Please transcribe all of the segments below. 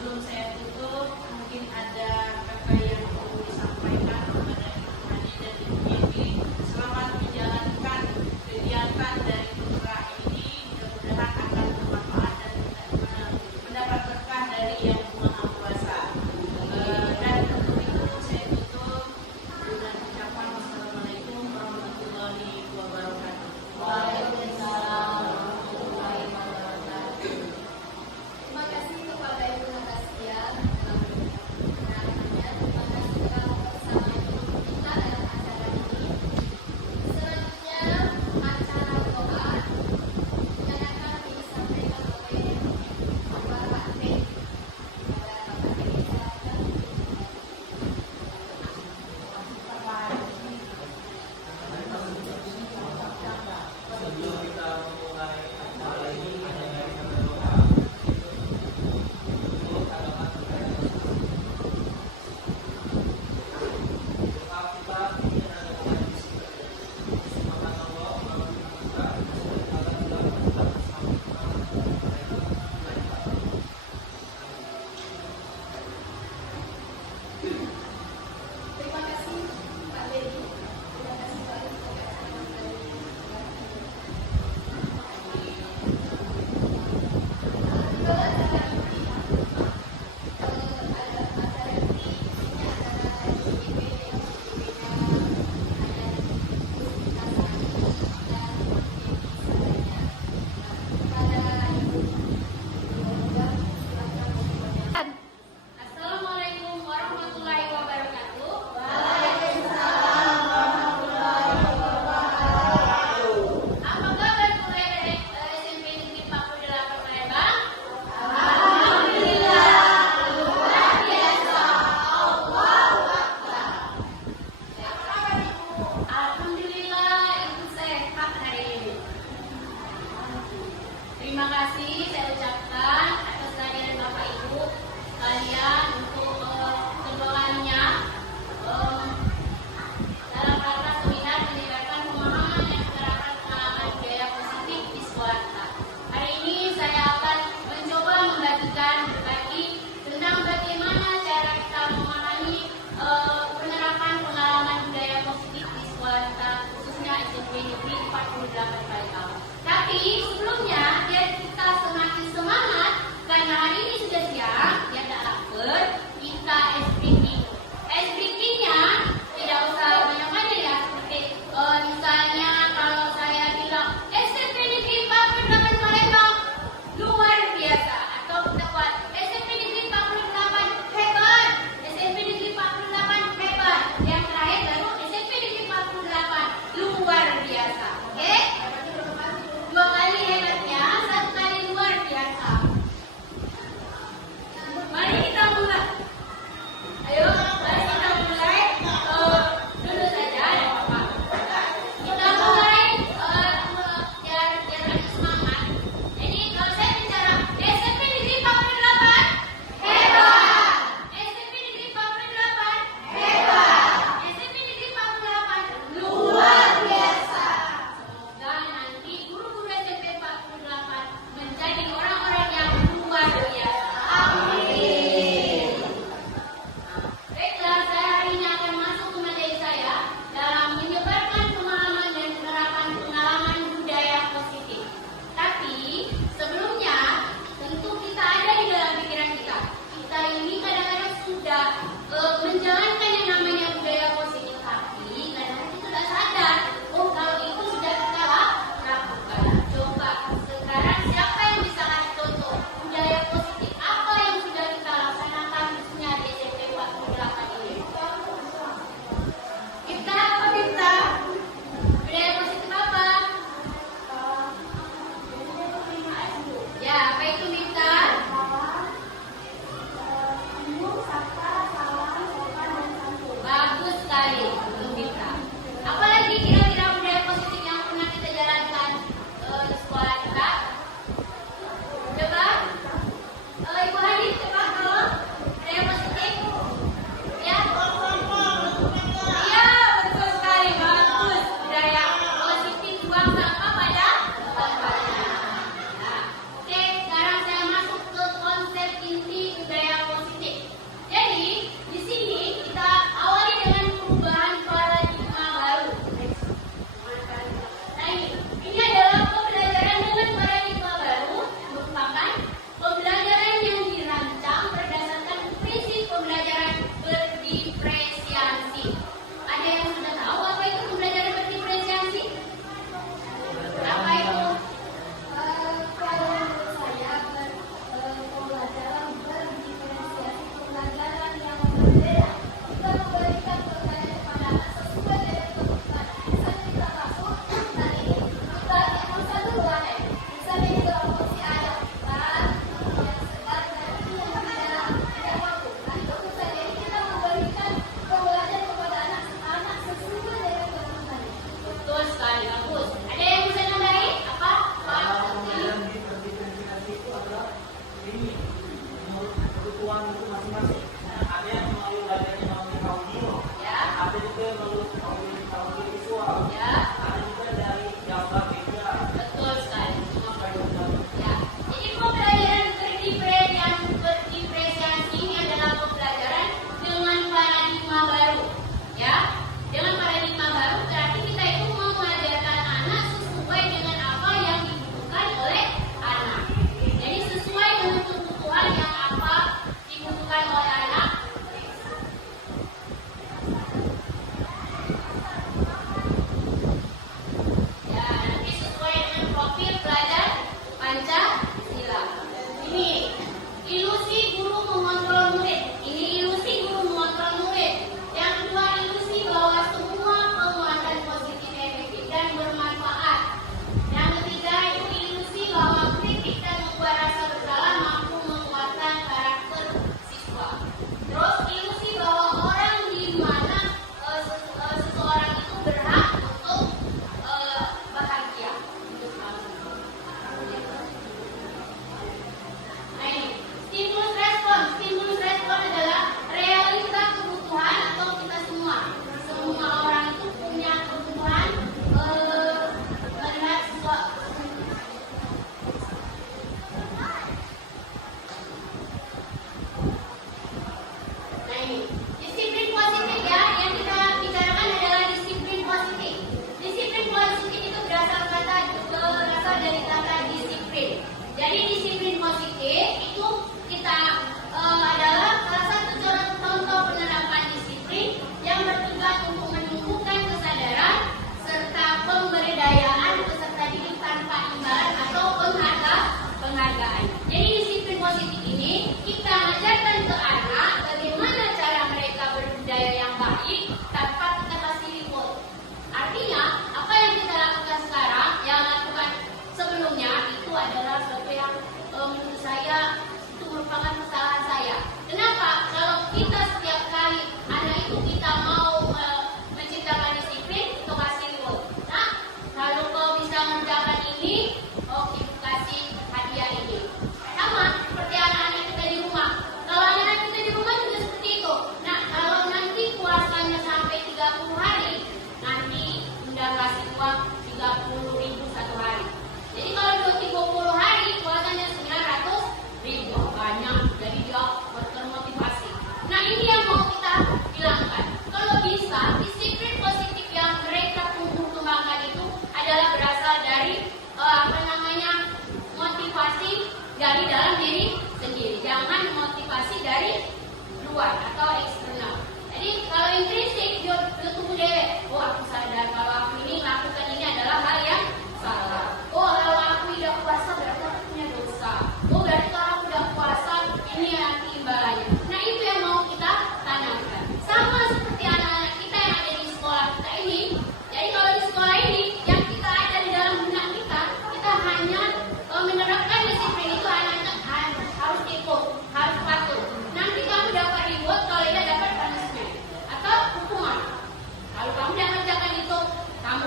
Sebelum saya tutup, mungkin ada kata yang perlu disampaikan kepada Ibu dan Ibu Dewi. Selamat menjalankan kegiatan dari putra ini. Mudah-mudahan akan bermanfaat dan mendapat berkah dari Yang Maha Kuasa. Dan untuk itu saya tutup dengan ucapan wassalamualaikum warahmatullahi wabarakatuh. Waalaikumsalam warahmatullahi wabarakatuh. Terima kasih kepada Ibu Natasha. Terima kasih telah bersama kita dalam acara ini. Selanjutnya acara doa yang akan disampaikan oleh Bapak Teh. Sebelum kita memulai acara ini, ada yang berdoa untuk agama kita. Doa kita ini adalah Subhanallah, Terima kasih Pak Dedi. Terima kasih Pak Dedi. Assalamualaikum warahmatullahi wabarakatuh. Apa kabar mulai dari SMP Negeri 48 Palembang? Alhamdulillah ibu sehat hari ini. Terima kasih saya ucapkan atas kehadiran Bapak Ibu sekalian untuk kedoaannya dalam rangka seminar meningkatkan pemahaman dan menerapkan pengalaman budaya positif di swasta. Hari ini saya akan mencoba berbagi tentang bagaimana cara kita memahami penerapan pengalaman budaya positif di swasta, khususnya SMP Negeri 48 Palembang. Tapi sebelumnya biar kita semakin semangat karena hari ini sudah siang, ya tak lapar, kita ice breaking. Ice breakingnya tidak usah banyak-banyak ya, seperti misalnya kalau saya bilang SMP Negeri 48 Palembang luar biasa, atau kita buat SMP Negeri 48 hebat, SMP Negeri 48 hebat, yang terakhir baru SMP Negeri 48 luar biasa, oke? 2 kali hebatnya, 1 kali luar Jadi disiplin positif ini kita ajarkan ke anak bagaimana cara mereka berbudaya yang baik tanpa kita kasih reward. Artinya apa yang kita lakukan sekarang, yang lakukan sebelumnya itu adalah sesuatu yang menurut saya itu merupakan kesalahan saya. Kenapa? Kalau kita setiap kali anak itu kita mau menciptakan disiplin, itu kasih reward. Nah, kalau kau bisa mengerjakan ini, oke, kasih hadiah ini. Sama seperti anak-anak kita di rumah. Kalau anak-anak kita di rumah juga seperti itu. Nah, kalau nanti puasanya sampai 30 hari, nanti udah kasih uang 30.000 satu hari. Jadi kalau 20 hari puasanya 900.000, banyak. Jadi dia termotivasi. Nah, ini yang mau kita hilangkan. Kalau bisa, disiplin positif yang mereka tumbuh-kembangkan itu adalah berasal dari motivasi dari dalam diri sendiri. Jangan motivasi dari luar atau eksternal. Jadi kalau intrinsik dia tumbuh dewek. Oh, aku sadar kalau aku ini lakukan ini adalah hal yang salah. Oh, kalau aku tidak puasa berarti aku punya dosa. Oh, berarti kalau aku tidak puasa ini nanti imbalannya. Nah, itu yang mau kita tanamkan. Sama seperti anak-anak kita yang ada di sekolah kita ini. Jadi kalau di sekolah ini yang kita ada di dalam benak kita, kita hanya menerapkan disiplin itu, anak-anak harus ikut, harus patuh. Nanti kamu dapat reward kalau tidak dapat punishment atau hukuman. Kalau kamu tidak kerjakan itu, kamu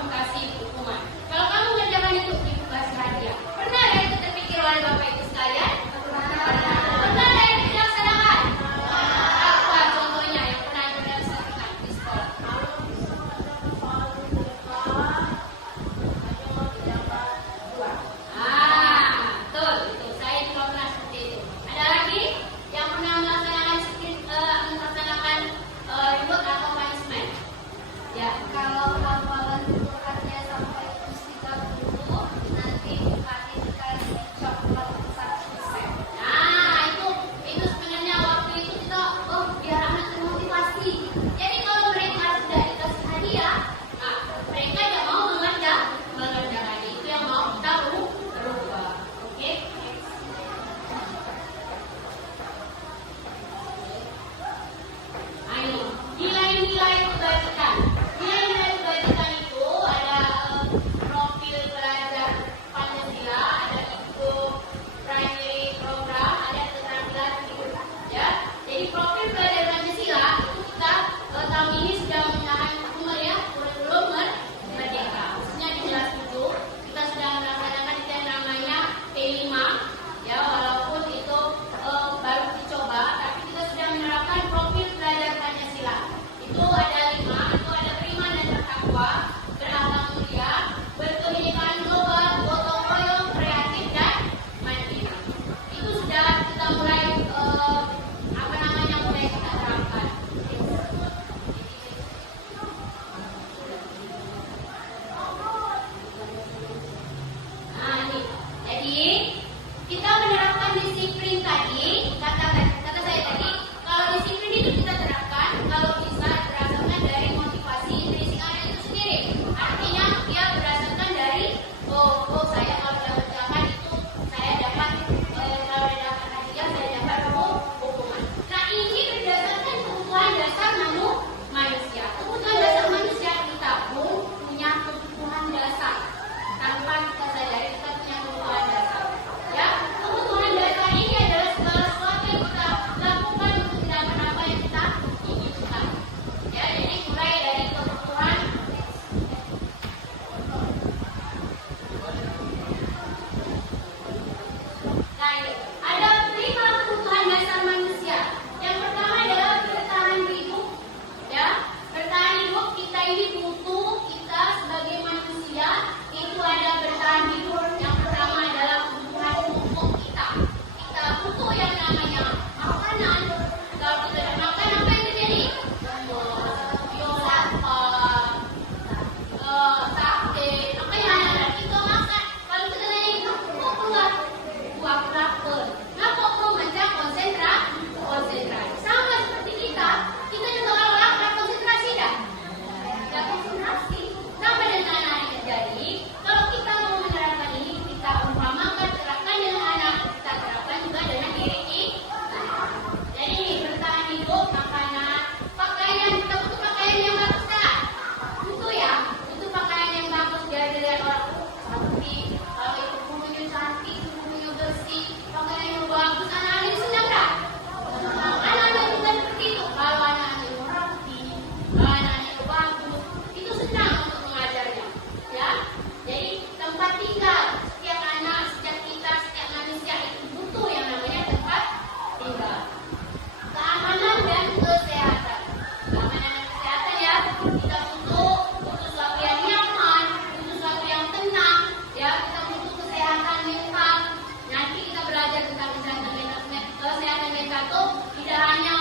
tuh tidak hanya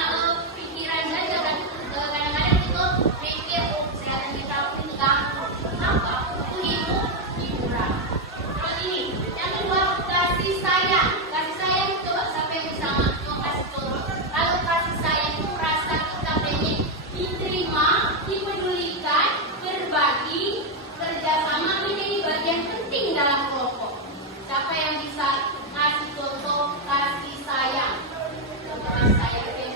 pikiran saja kan, kadang-kadang itu pikir kesehatan kita pun terganggu. Kenapa? Itu hiburan. Terus ini, yang kedua kasih sayang. Kasih sayang itu siapa yang bisa kasih contoh? Kalau kasih sayang itu rasa kita pengen diterima, dipedulikan, berbagi, kerjasama menjadi bagian penting dalam kelompok. Siapa yang bisa ngasih contoh kasih sayang? Contoh kasih sayang itu yang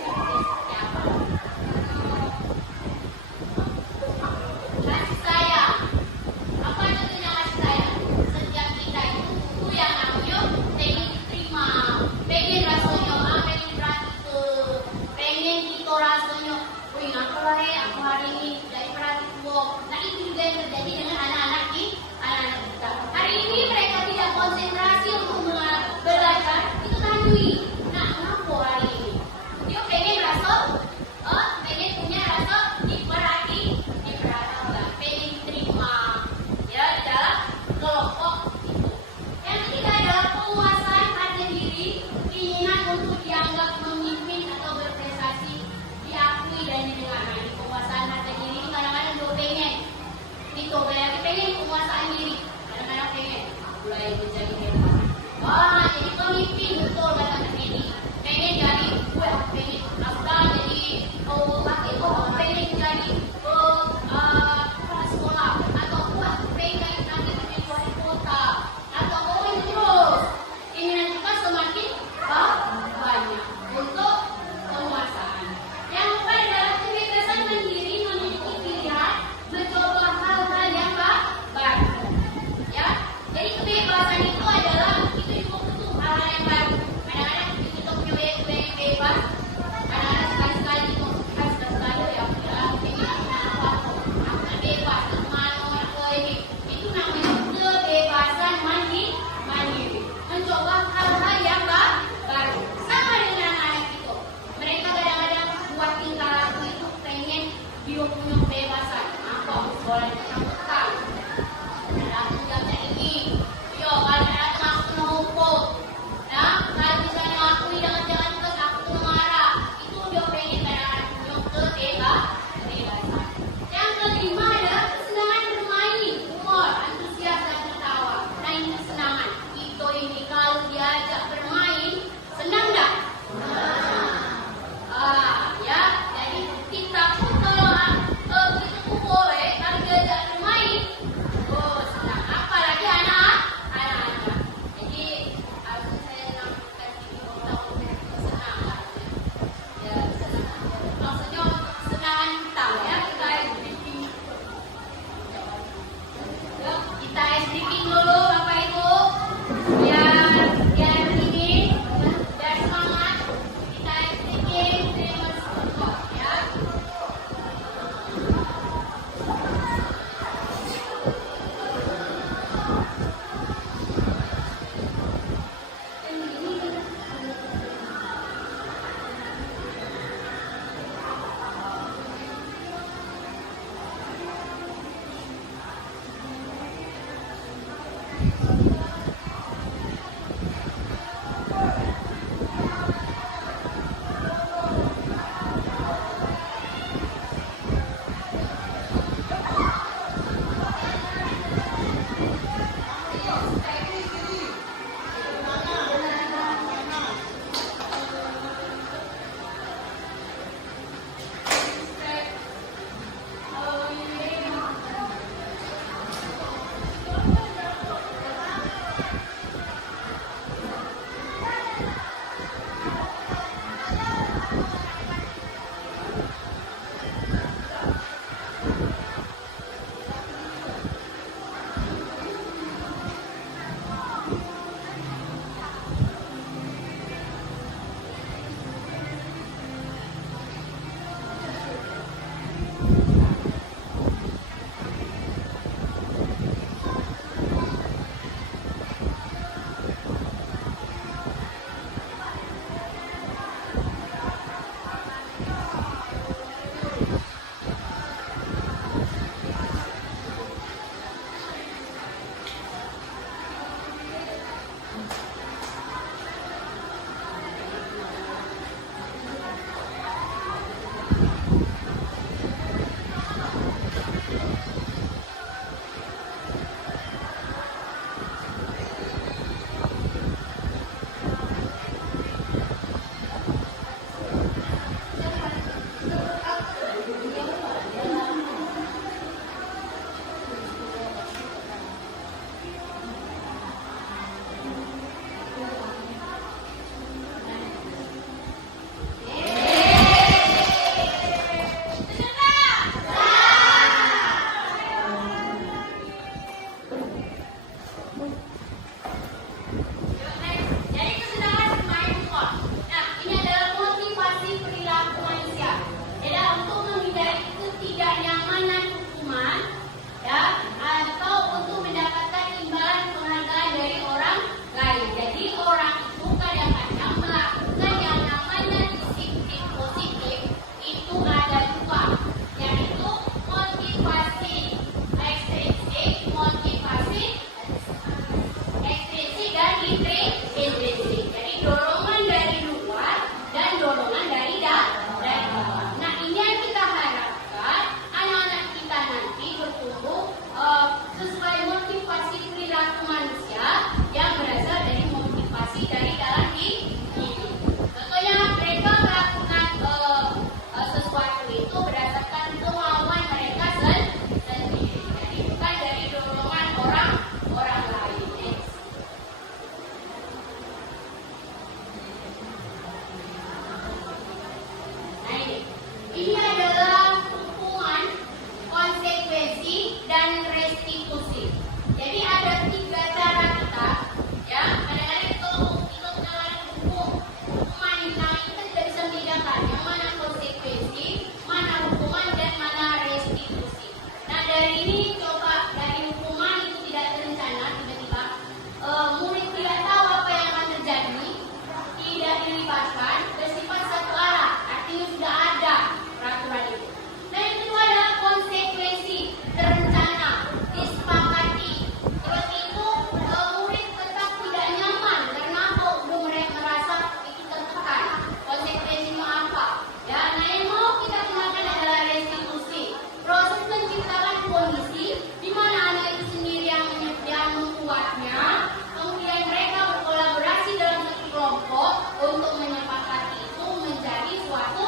dilibatkan bersifat satu arah, artinya sudah ada peraturan itu. Dan yang kedua adalah konsekuensi terencana, disepakati. Terus itu murid tetap tidak nyaman karena udah mereka merasa itu tertekan. Konsekuensinya apa? Ya, nah yang mau kita gunakan adalah restitusi. Proses menciptakan kondisi di mana anak itu sendiri yang membuatnya, kemudian mereka berkolaborasi dalam satu kelompok untuk menyepakati itu menjadi suatu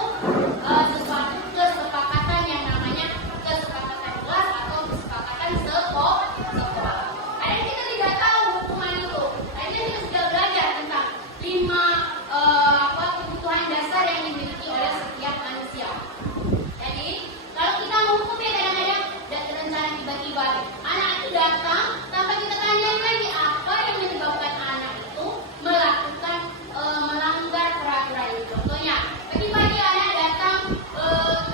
kesepakatan yang namanya kesepakatan kelas atau kesepakatan sekolah. Karena kita tidak tahu hukuman itu. Tadi kita sudah belajar tentang 5 kebutuhan dasar yang dimiliki oleh setiap manusia. Jadi kalau kita menghukum ya kadang-kadang rencana tiba-tiba anak itu datang tanpa kita tanya lagi apa yang menyebabkan anak itu melakukan melanggar peraturan itu. Contohnya, pagi-pagi anak datang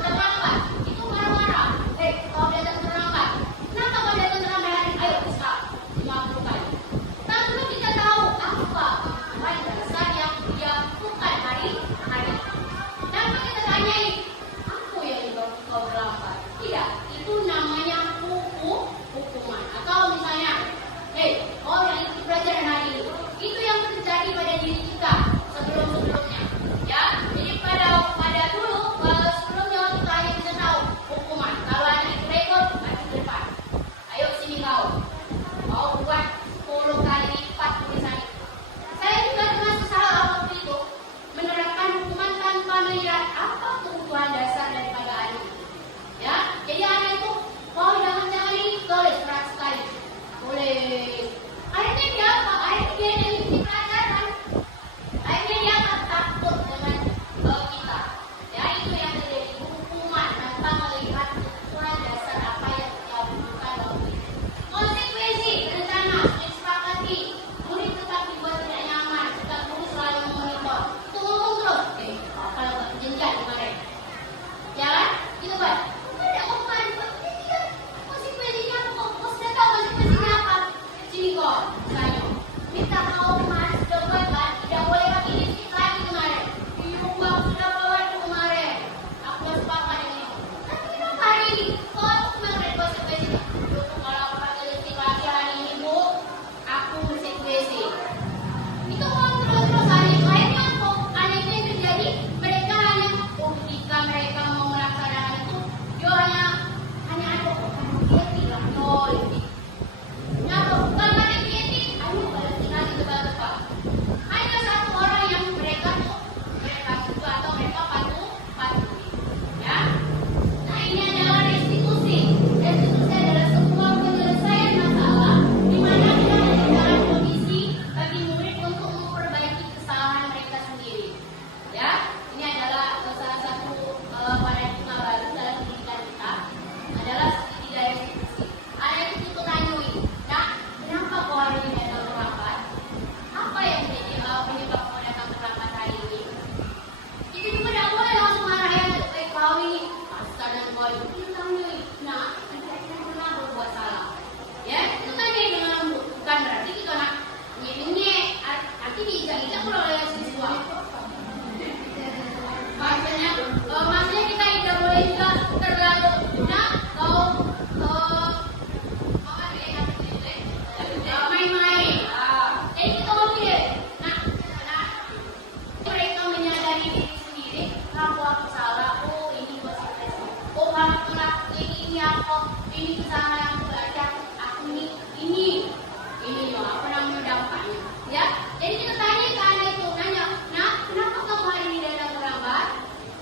terlambat, itu marah-marah. Kau datang terlambat. Kenapa kau datang terlambat? Ayo bisa 50 kali. Tapi kita tahu apa kebutuhan dasar yang dia lakukan hari. Tanpa kita tanyai, apa yang menyebabkan kau terlambat? Tidak, itu namanya hukuman. Atau misalnya, kau yang ikut pelajaran hari ini, itu yang terjadi pada diri kita sebelum-sebelumnya. Ya, jadi pada dulu sebelumnya kita hanya bisa tahu hukuman. Kalau anak itu rekod, maju ke depan. Ayo sini kau buat 10 kali lipat tulisan itu. Saya juga termasuk salah waktu itu menerapkan hukuman tanpa melihat apa kebutuhan dasar daripada anak itu. Ya, jadi anak itu kau jangan ini tulis 100 kali. Boleh. Akhirnya dia apa? Akhirnya dia mengikuti pelajaran. Akhirnya dia akan takut dengan kita. Ya, itu yang terjadi hukuman tanpa melihat kebutuhan dasar apa yang dia butuhkan waktu itu. Konsekuensi rencana disepakati. Murid tetap dibuat tidak nyaman. Tetap guru selalu memonitor. Itu ngomong terus. Kalau nggak jenjang kemarin. Ya kan? Gitu kan? Ada omongan. Konsekuensinya apa? Kau sudah tahu konsekuensinya apa? Sini kok, misalnya minta kau kemarin sudah buat kan? Tidak boleh pakai lipstick lagi kemarin. Ibu aku sudah bawa itu kemarin. Aku sudah sepakat dengan itu. Tapi kenapa hari ini? Kau apa kemarin konsekuensinya? Kalau aku pakai lipstick lagi hari ini bu, aku konsekuensi. Itu terus hari itu. Akhirnya apa? Aneh itu yang terjadi. Mereka hanya ketika mereka mau melaksanakan itu, dia hanya ada tidak nol. Nah, bukan ada kritik, ayo balik lagi tebak-tebak. Hanya satu orang yang mereka suka atau mereka patuhi. Ya. Nah, ini adalah restitusi. Restitusi adalah sebuah penyelesaian masalah di mana kita menciptakan kondisi bagi murid untuk memperbaiki kesalahan mereka sendiri. Ya, ini adalah salah satu paradigma baru dalam pendidikan kita adalah segitiga restitusi. Ada yang itu tanyui. Nah, kenapa kau hari ini datang terlambat? Apa yang menjadi penyebab kau datang terlambat hari ini? Itu juga tidak boleh langsung marah yang kau ini pasal dan kau itu tanyui. Nah, kita pernah berbuat salah. Ya, itu tanya dengan lembut. Bukan berarti kita nak nyek-nyek. Nanti diijak-ijak kalau oleh siswa. Maksudnya kita tidak boleh juga terlalu main-main. Jadi kita mau pilih. Nah, mereka menyadari diri sendiri. Kalau aku salah, ini konsekuensi. Kalau aku melakukan ini apa? Ini kesalahan yang aku belajar. Aku ini apa namanya dampaknya? Ya, jadi kita tanya ke anak itu, nah, kenapa kamu hari ini datang terlambat?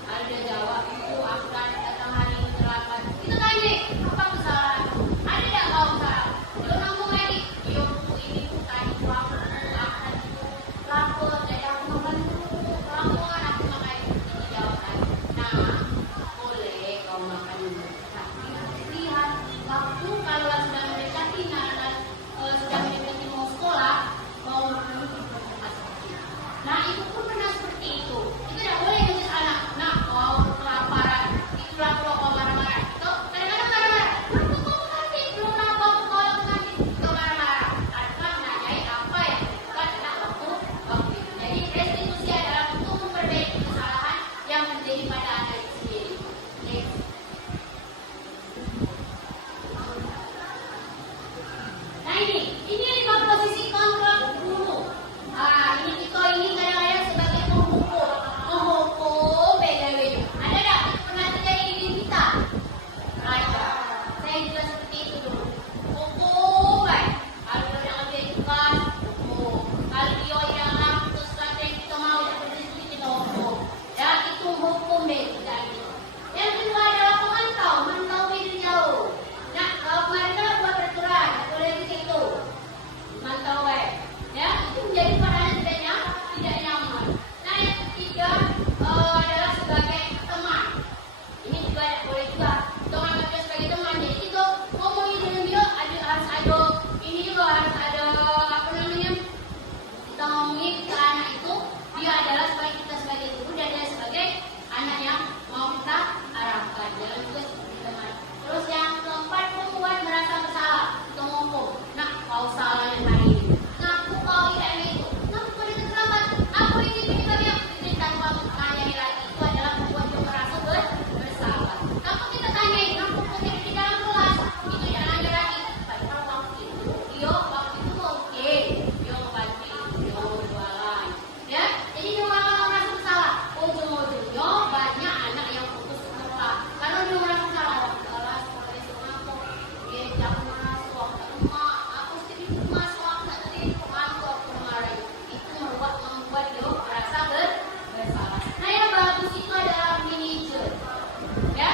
Kalau dia jawab, itu aku datang hari ini terlambat. Kita tanya, apa kesalahan? Ada tidak kau salah? Dia ngomong lagi, ini tadi aku lapor, jadi aku membantu laporan, aku makan ini jawaban. Nah, boleh kau makan ini, tapi lihat waktu dia adalah sebagai teman. Ini juga boleh juga kita anggap dia sebagai teman. Jadi kita ngomongin dengan dia harus ada ini juga harus ada apa namanya? Kita ngomongin ke anak itu dia adalah sebagai kita sebagai guru dan dia sebagai anak yang mau kita arahkan. Jangan juga seperti teman. Terus yang keempat, membuat merasa bersalah. Kita ngomong, nah kau salah yang hari ini. Ngaku kau tidak itu. Ngaku kau tidak terlambat. Aku ini penyebabnya. Ini tanpa menanyai lagi itu adalah membuat dia merasa bersalah. Kalau kita tanyain, ngaku kau tidak di dalam kelas. Itu jangan ada lagi. Padahal waktu itu, waktu itu oke. Dia ngebantu, dia jualan. Ya, jadi dia malah merasa bersalah. Ujung-ujungnya banyak anak yang putus sekolah. Kalau dia merasa bersalah, kelas dia jam masuk, emak, aku sedih masuk, aku tak tadi kantor kemarin. Itu membuat dia merasa bersalah. Nah yang bagus itu adalah manajer, ya,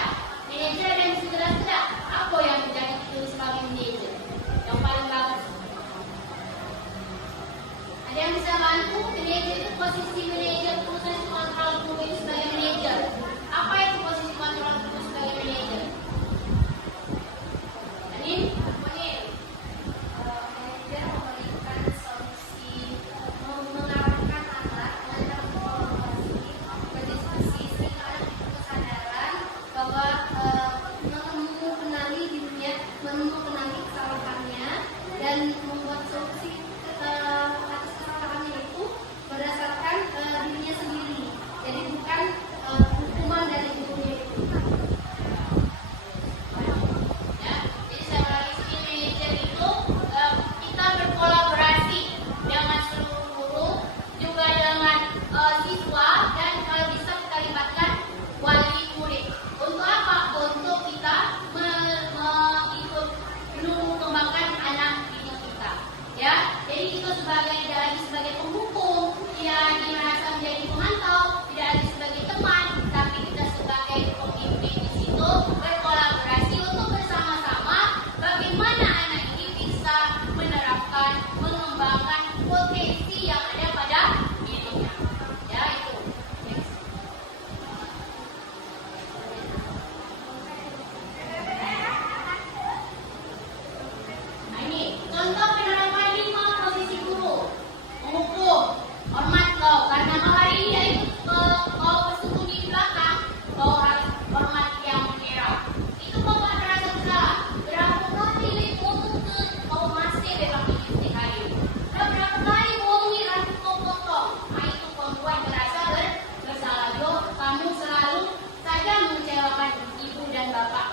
manajer dan jelas tidak apa yang menjadi itu sebagai manajer yang paling bagus. Ada yang bisa bantu manajer itu posisi manajer posisi kontrol guru itu sebagai manajer. Apa itu posisi kontrol guru sebagai manajer? Ini Manajer memberikan solusi, mengarahkan anak dalam kolaborasi, berdiskusi sehingga anak kesadaran bahwa mengenali kesalahannya dan membuat solusi atas kesalahannya itu berdasarkan dirinya sendiri. Jadi bukan hukuman dari gurunya itu. ya, jadi saya lagi sini manajer itu kita berkolaborasi dengan seluruh guru juga dengan siswa dan kalau bisa kita libatkan wali murid. Untuk apa? Untuk kita ikut mengembangkan anak didik kita. Ya, jadi itu sebagai penghukum, tidak lagi merasa menjadi pemantau, tidak lagi sebagai teman, tapi kita sebagai pemimpin di situ berkolaborasi untuk bersama-sama bagaimana anak ini bisa menerapkan, mengembangkan potensi yang ada pada dirinya. Ya, itu. Next. Nah, ini contoh penerapan 5 posisi guru. Menghukum, hormat kau karena hari ini dia ikut kau bersembunyi di belakang, kau harus hormat yang merah. Itu kau tak merasa bersalah. Berapa kali kau tuntut, kau masih bebas hidup di hari. Dan berapa kali bohongi rambut kau potong. Nah itu membuat merasa bersalah. Jo, kamu selalu saja mengecewakan ibu dan bapak.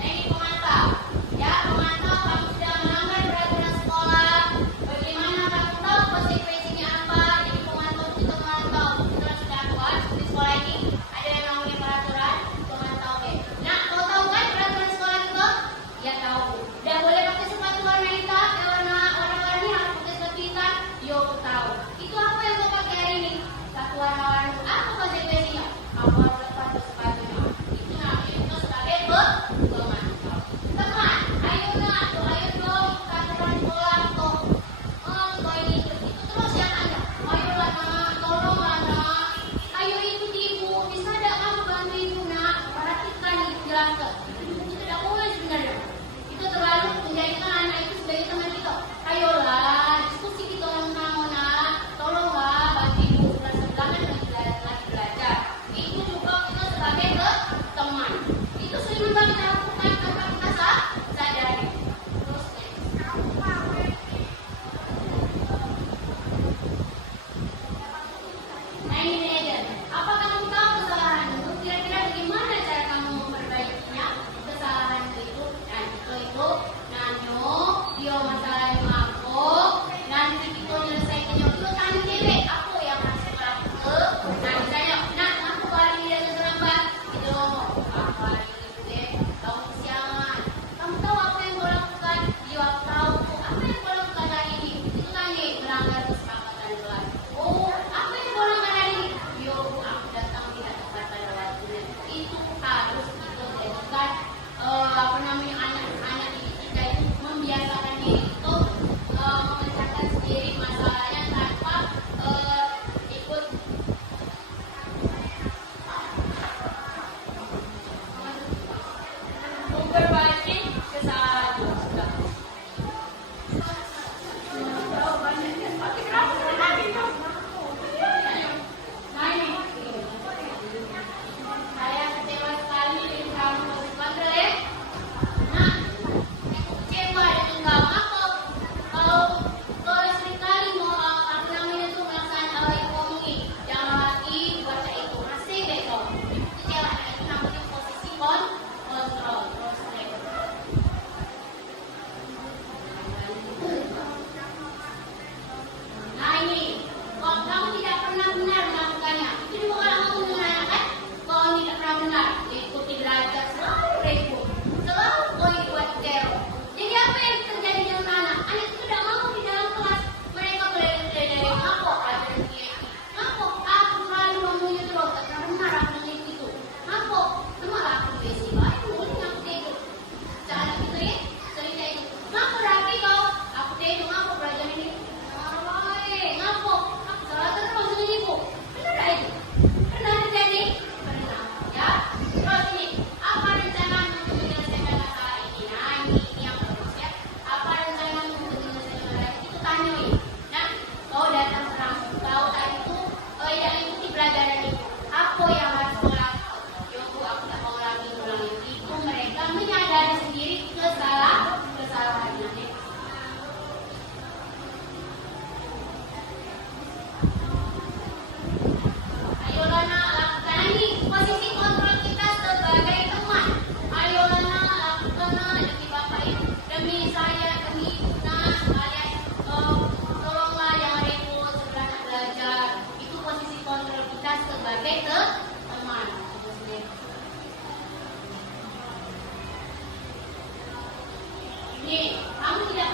Nah ini pemantau, ya pemantau kamu sudah melanggar peraturan sekolah. Bagaimana kamu tahu konsekuensinya apa? Jadi pemantau itu memantau. Kita sudah buat di sekolah ini ada yang namanya peraturan pemantau. Nah, kau tahu kan peraturan sekolah itu? Ya tahu. Udah boleh pakai sepatu warna hitam, warna-warni harus pakai sepatu hitam. Yo tahu. Itu apa yang kau pakai hari ini? Sepatu warna-warni. Apa konsekuensinya? Kamu harus lepas sepatunya. Itu namanya kita sebagai pemantau. Teman, ayo nak, ayo dong, peraturan sekolah tuh. Kau ini itu terus yang ada. Ayolah nak, tolonglah nak. Ayo ikut ibu, bisa tidak kamu bantu ibu nak? Perhatikan ibu jelaskan. Itu tidak boleh sebenarnya. Itu terlalu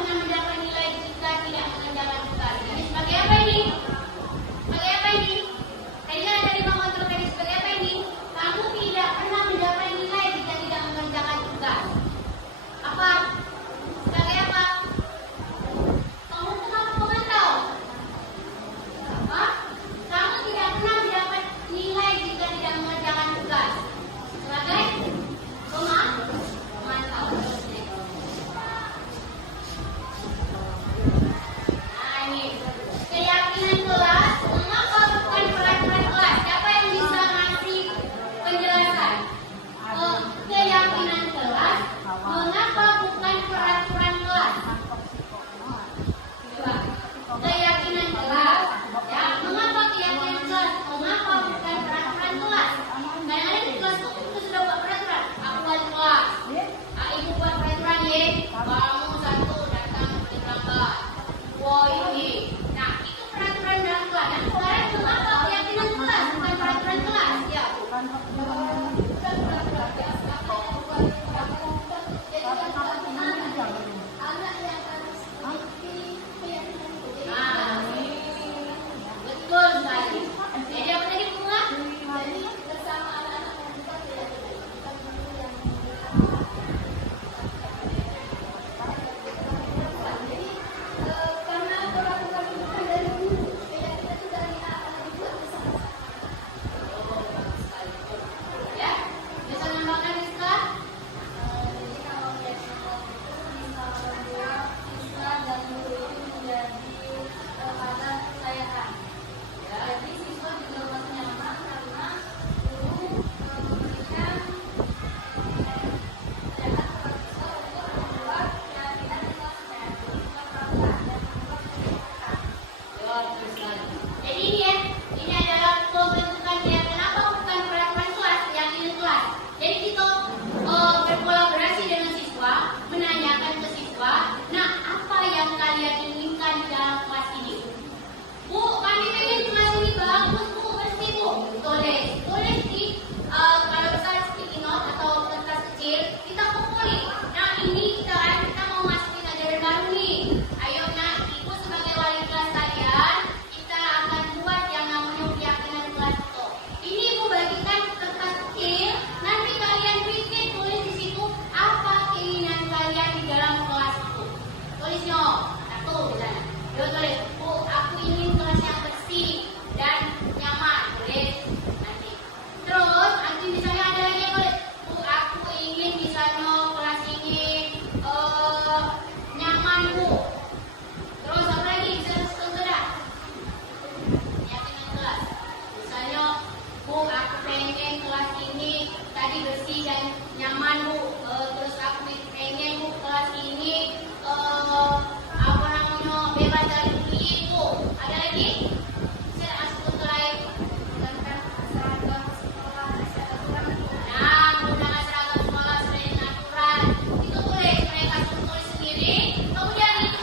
pernah mendapat nilai jika tidak mengerjakan tugas. Jadi sebagai apa ini? Sebagai apa ini? Tadi kan ada 5 kontrol tadi. Sebagai apa ini? Kamu tidak pernah mendapat nilai jika tidak mengerjakan tugas. Apa? Sebagai apa? Kamu kenapa memantau? Apa? Kamu tidak pernah mendapat nilai jika tidak mengerjakan tugas. Sebagai pemantau. Nah ini keyakinan kelas. Mengapa bukan peraturan kelas? Siapa yang bisa ngasih penjelasan? Keyakinan kelas. Mengapa bukan peraturan kelas? Coba. Keyakinan kelas. Ya, mengapa keyakinan kelas? Mengapa bukan peraturan kelas? Kadang-kadang di kelas itu kita sudah buat peraturan. Aku buat kelas. Ibu buat peraturan ya. Kamu satu datang terlambat. Wah ini. Nah itu peraturan dalam kelas. Dan sekarang mengapa keyakinan kelas bukan peraturan kelas? Ya. Nah, betul sekali. Jadi apa tadi bunga? bersama anak-anak yang kita keyakinan dulu yang jadi karena peraturan itu kan dari dulu keyakinan itu dari dibuat bersama-sama. Ya, bisa nambahkan Rizka? Jadi kalau keyakinan itu bisa membuat siswa dan guru itu menjadi kata kepercayaan. Jadi siswa juga merasa nyaman karena guru memberikan kepercayaan kepada siswa untuk membuat keyakinan di kelasnya, membuat peraturan dan membuat kebijakan. Betul sekali. Jadi ini ya, ini adalah pembentukan ya. Kenapa bukan peraturan kelas, keyakinan kelas? Jadi kita berkolaborasi dengan siswa, menanyakan ke siswa, nah apa yang kalian inginkan di dalam kelas ini? Bu, kami pengen kelas ini bagus, Bu, bersih, Bu. Tulis di kalau besar sticky note atau kertas kecil, kita kumpulin. Nah ini kita mau masukin ajaran baru nih. Ayo nak, ibu sebagai wali kelas kalian, kita akan buat yang namanya keyakinan kelas itu. Ini ibu bagikan kertas kecil, nanti kalian bikin tulis di situ apa keinginan kalian di dalam kelas itu. Tulisnya, satu misalnya. Yuk tulis, Bu, aku ingin kelas yang bersih dan nyaman. Tulis nanti. Terus nanti misalnya ada lagi yang tulis, Bu, aku ingin misalnya kelas ini nyaman, Bu. Terus apa lagi? Sudah. Keyakinan kelas. Misalnya, Bu, aku pengen kelas ini tadi bersih dan nyaman, Bu. Terus aku pengen, Bu, kelas ini apa namanya bebas dari bullying, Bu. Ada lagi? Saya masuk ke lain. Menggunakan seragam sekolah, aturan Nah, menggunakan seragam sekolah sesuai dengan aturan. Itu tulis, mereka suruh tulis sendiri. Kemudian itu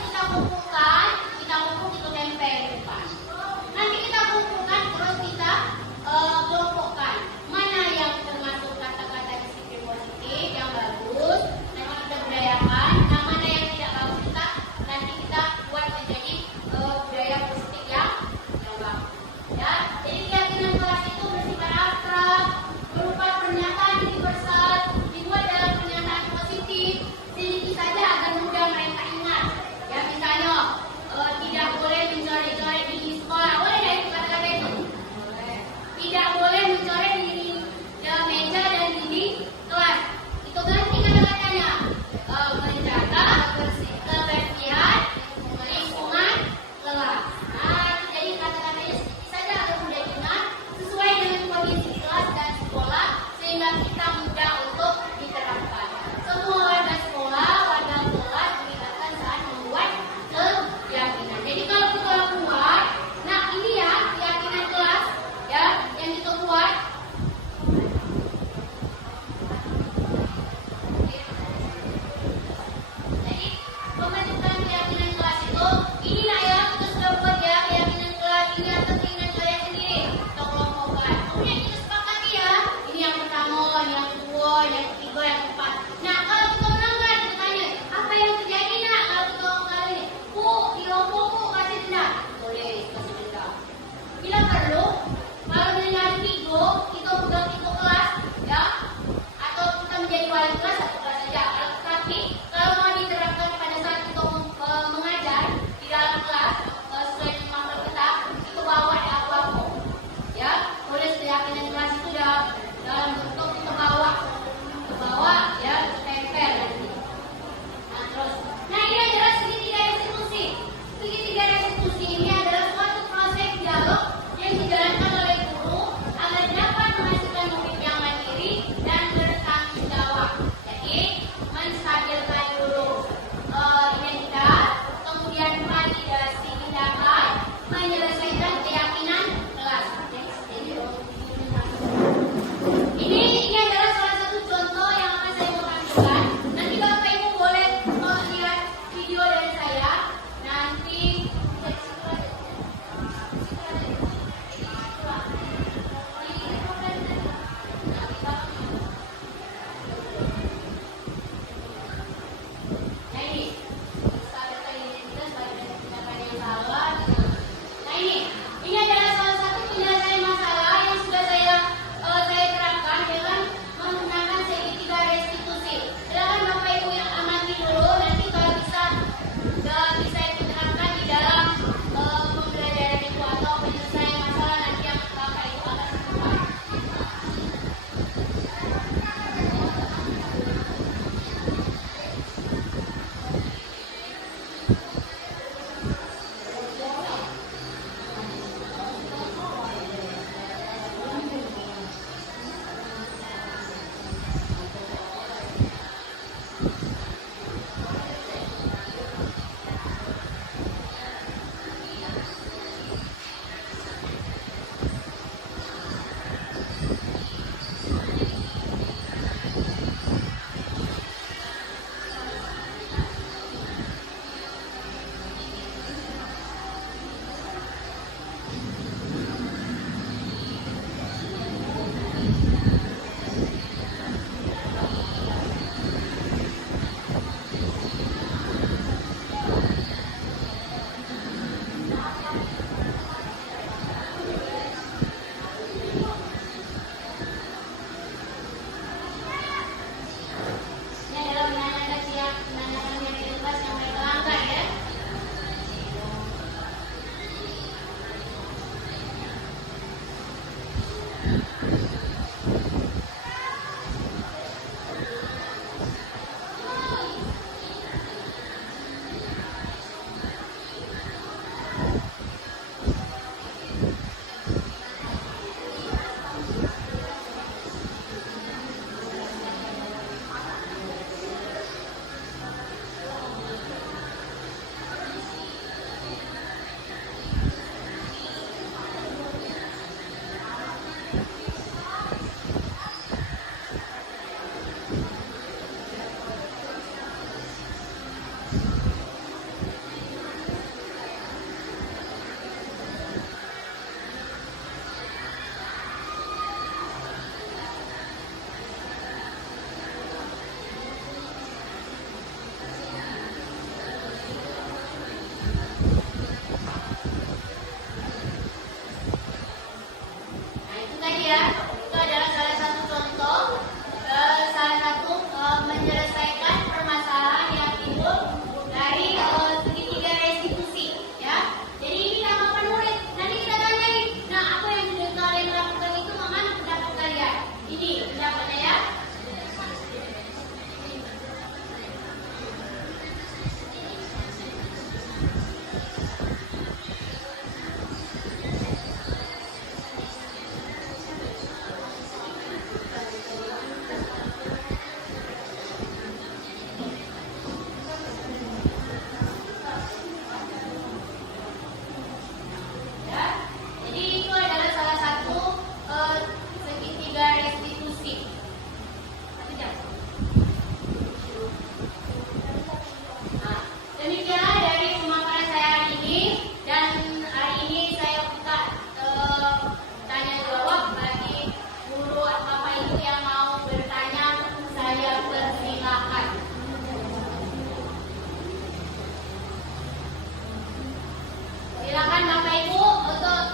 Silakan Bapak Ibu untuk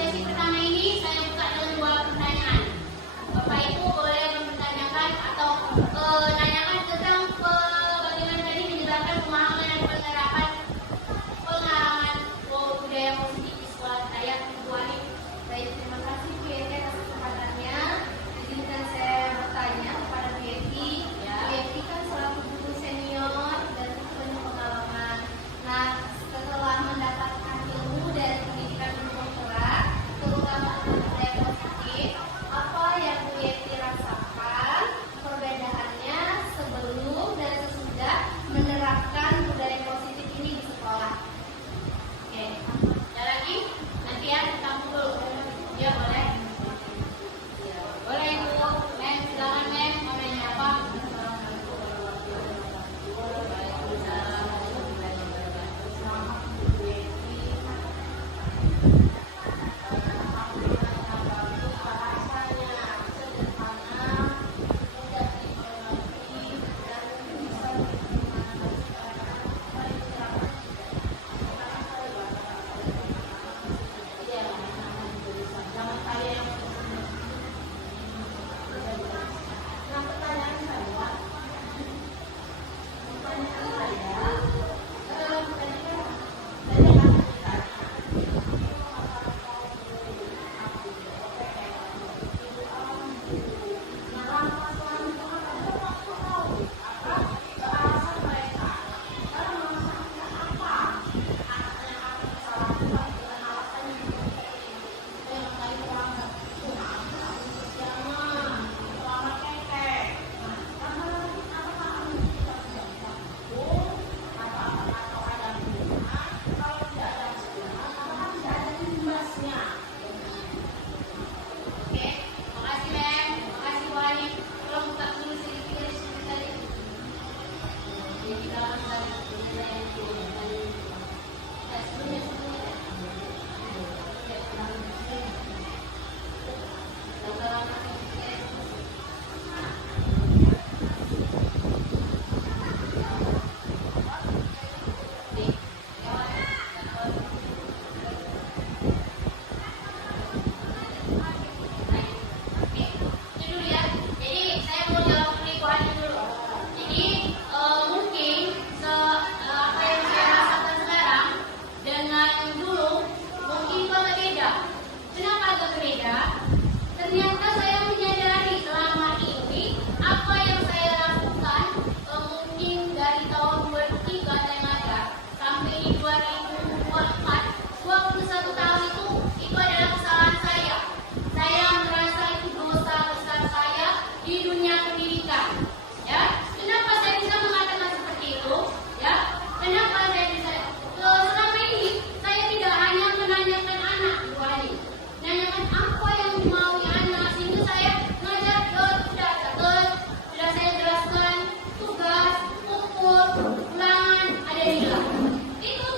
sesi pertama ini saya buka dengan 2 pertanyaan. Bapak Ibu boleh mempertanyakan atau menanyakan tentang bagaimana tadi menyebarkan pemahaman dan penerapan pengalaman budaya positif di sekolah saya. Bu Ani. Baik, terima kasih Bu Yeti atas kesempatannya. Izinkan saya bertanya kepada Bu Yeti. Ya. Bu Yeti kan selaku guru senior dan punya pengalaman. Nah, setelah mendapatkan ilmu dari pendidikan kedokteran, terutama tentang budaya positif, apa yang Bu Yeti rasakan perbedaannya sebelum dan sesudah menerapkan budaya positif ini di sekolah? Oke. Ada lagi? Nanti ya kamu dulu. Ya boleh. Boleh Ibu. Mem, silakan Mem. Mau nanya apa? Oke, makasih Mem, makasih Bu Ani. Tolong buka dulu sedikit dari sini tadi. Jadi kita akan ternyata saya menyadari selama ini apa yang saya lakukan mungkin dari tahun 2003 saya ngajar sampai di 2024 21 tahun itu adalah kesalahan saya. Saya merasa itu dosa besar saya di dunia pendidikan. Ya, kenapa saya bisa mengatakan seperti itu? Ya, kenapa saya bisa? Selama ini saya tidak hanya menanyakan anak, Bu Ani, menanyakan apa yang dimaui anak, sehingga saya mengajar sudah saya jelaskan tugas, ukur, ulangan ada di dalam. Itu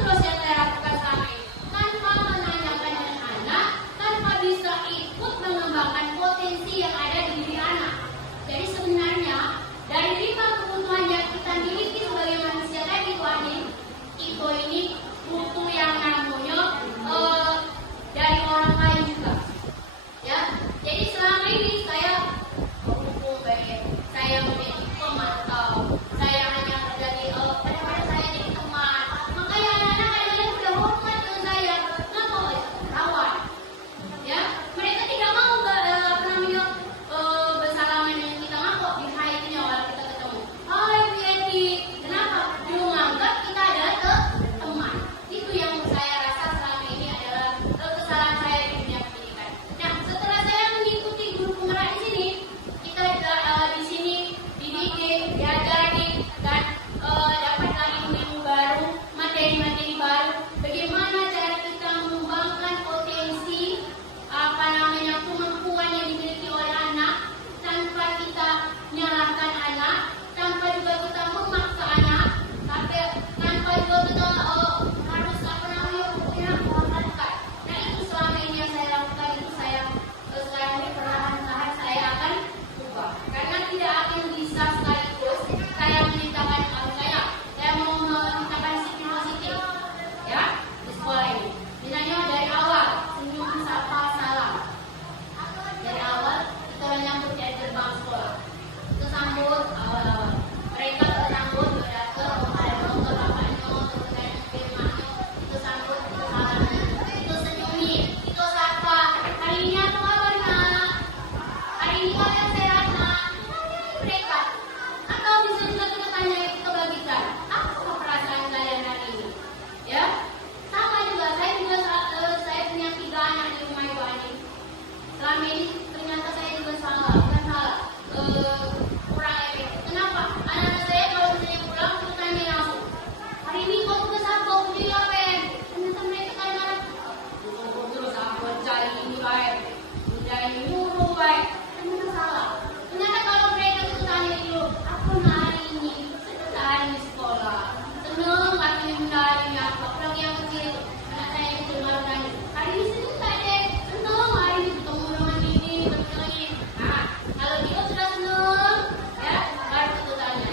Enggak, ini aku lagi yang kecil. Anak saya yang kecil baru nanya. Hari ini senang tak dek? Senang, hari ini ketemu dengan ini, ketemu ini. Nah, kalau dia sudah senang, ya baru kita tanya.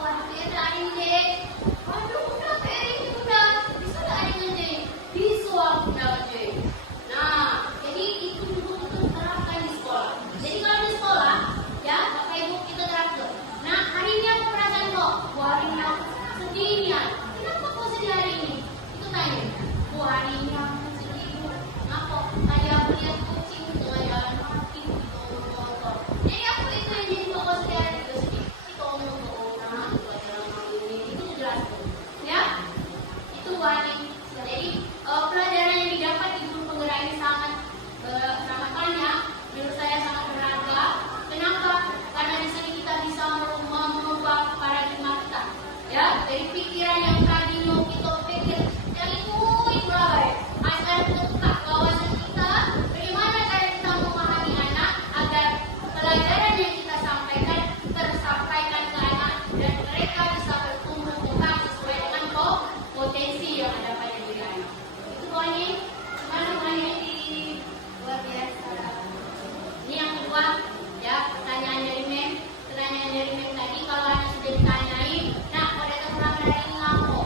Waduh, ya tak hari ini dek? Waduh, udah hari ini udah. Bisa tak hari ini dek? Bisa aku udah dek. Nah, jadi itu dulu kita terapkan di sekolah. Jadi kalau di sekolah, ya Bapak Ibu kita terapkan. Nah, hari ini aku perasaan kok. Wah, hari ini aku sedih ya. Kenapa kok sedih hari ini? Itu tanya. Wah, hari ini aku sedih. Kenapa? Tadi aku lihat kucing di tengah jalan mati di motor. Jadi aku itu yang jadi bapak sedih hari itu sedih. Itu ngomong ke orang di jalan ini itu jelas. Ya, itu warning. Jadi pelajaran yang didapat di guru penggerak ini sangat banyak. Menurut saya sangat berharga. Kenapa? Karena di sini kita bisa mengubah paradigma kita. Ya, dari pikiran yang tadinya kita pikir yang itulah baik. Asal buka wawasan kita, bagaimana cara kita memahami anak agar pelajaran yang kita sampaikan tersampaikan ke anak dan mereka bisa bertumbuh kembang sesuai dengan potensi yang ada pada diri anak. Itu poinnya. Gimana di luar biasa. Ini yang kedua, ya pertanyaan dari Mem. Pertanyaan dari Mem tadi kalau anak sudah ditanyai, nah pada kekurangan dari ini ngapo?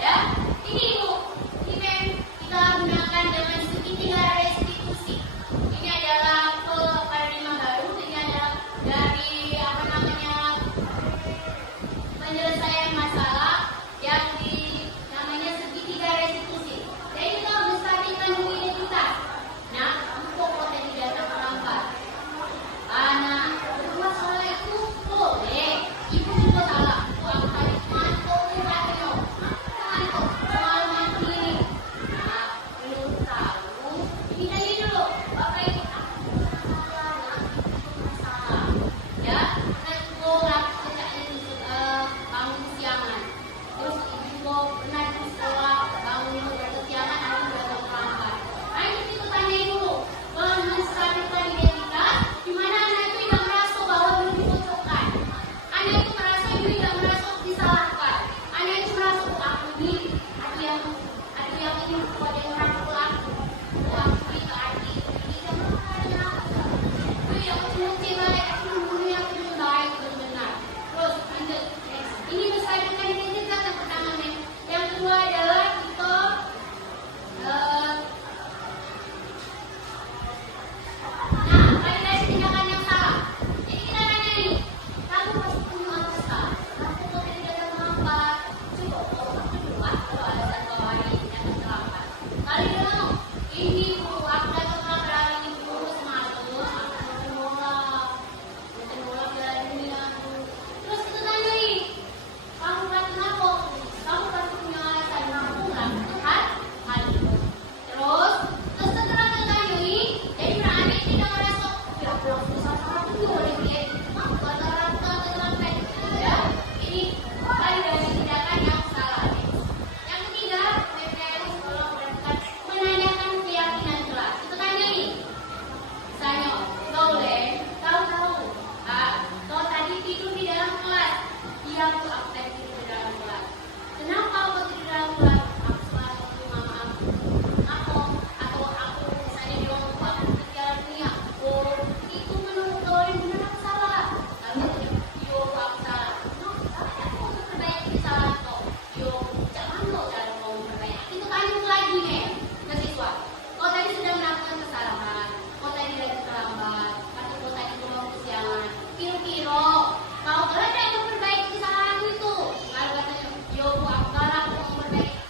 Ya, ini Ibu, ini Mem kita gunakan dengan segitiga restitusi. Ini adalah paradigma baru. Ini adalah dari penyelesaian masalah yang namanya segitiga restitusi. Jadi kita menstabilkan identitas. Nah, untuk potensi data terlambat. Anak berdua salah itu boleh. Ibu juga salah. Aku tadi mantuk mudahnya. Mantuk soal mandiri. Nah, belum tahu. Ini tadi dulu. Bapak Ibu salah. Ya, sekolah sejak itu bangun kesiangan. Terus ibu pernah di sekolah bangun kesiangan atau datang terlambat. Nah, itu kita tanya dulu. Menstabilkan identitas, di mana anak itu tidak merasa bahwa belum dipojokkan. Anak itu merasa itu tidak merasa disalahkan. Anak itu merasa aku ini, aku yang ini buat yang merangkul aku. Aku ini ke adik, ini sama anak. Itu yang kecil-kecil balik, aku membunuh yang belum baik benar. Terus lanjut. Ini menstabilkan identitas yang pertama nih. Yang kedua adalah kita validasi tindakan yang salah. Jadi kita tanya nih, kamu pasti punya alasan. Aku kok tidak terlambat. Coba kau kedua kalau alasan kau hari ini datang terlambat. Kali dong, ini bu aku datang terlambat hari ini bu semalam menolak jalan dunia aku. Terus kita tanya nih, kamu datang apa? Kamu pasti punya alasan. Kamu nggak Tuhan hari ini. Terus setelah kita tanya ini, jadi berani tidak merasa ya belum susah sama itu boleh dia kata-kata ya ini validasi tindakan yang salah. Yang ketiga, PPL sekolah berdasarkan menanyakan keyakinan jelas. Kita tanya ini, misalnya boleh tahu kau tadi tidur di dalam kelas. Iya bu, aku tadi tidur di dalam kelas. Kenapa kau tidur di dalam kelas? Aku salah satu mama aku. Atau aku misalnya di orang tua aku berjalan dunia. Oh, itu menurut kau yang benar aku salah. Lalu yo aku salah. No, tapi aku mau memperbaiki kesalahan kau. Yo, jangan kau cara kau memperbaiki. Itu tanya lagi nih ke siswa. Kau tadi sudah melakukan kesalahan. Kau tadi datang terlambat. Atau kau tadi mau kesiangan. Kira-kira kau ada yang memperbaiki kesalahan itu? Lalu katanya, yo bu aku kalah, aku mau memperbaiki.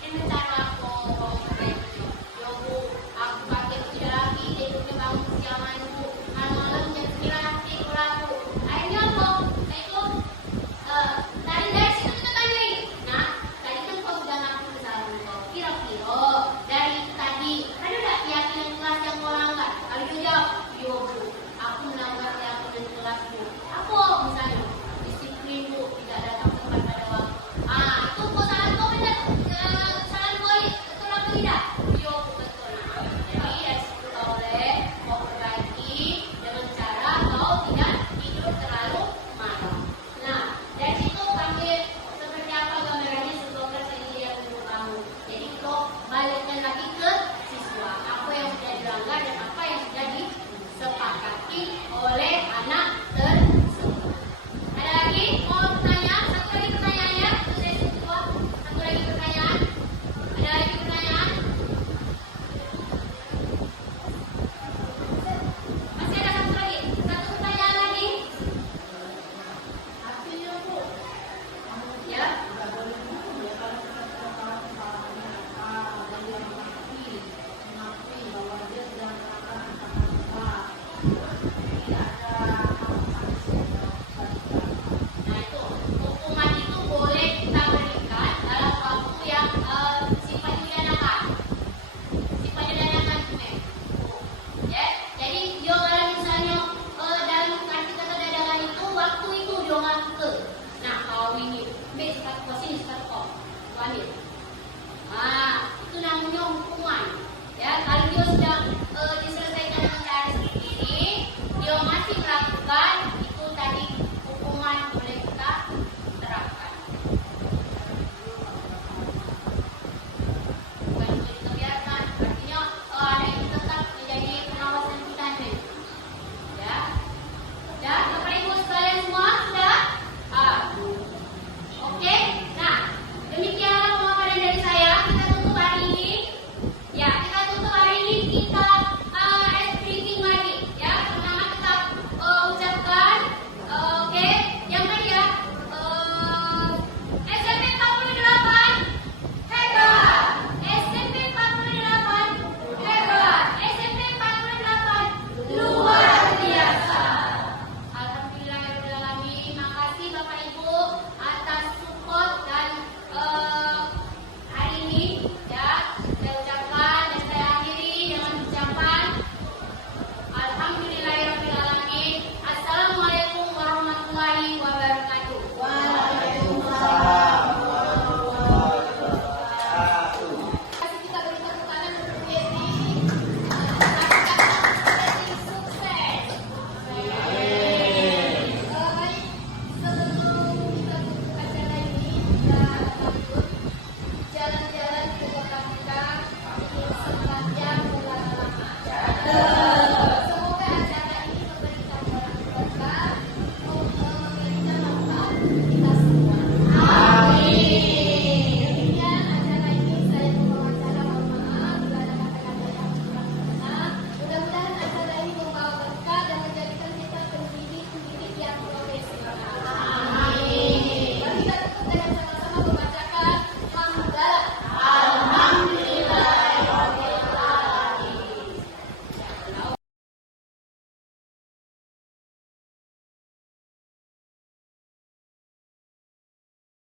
untuk balikkan lagi ke siswa. Apa yang sudah dilanggar dan